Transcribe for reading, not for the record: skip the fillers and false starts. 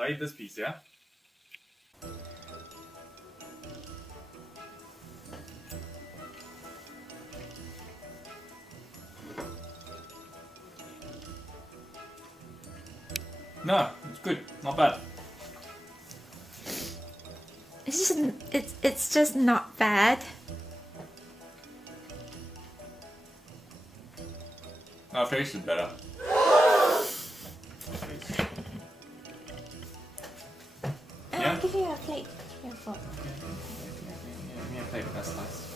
I'll eat this piece, yeah? No, it's good. Not bad. It's just not bad. Our face is better. I'll give you a plate. Your fault. Give me a plate with that slice.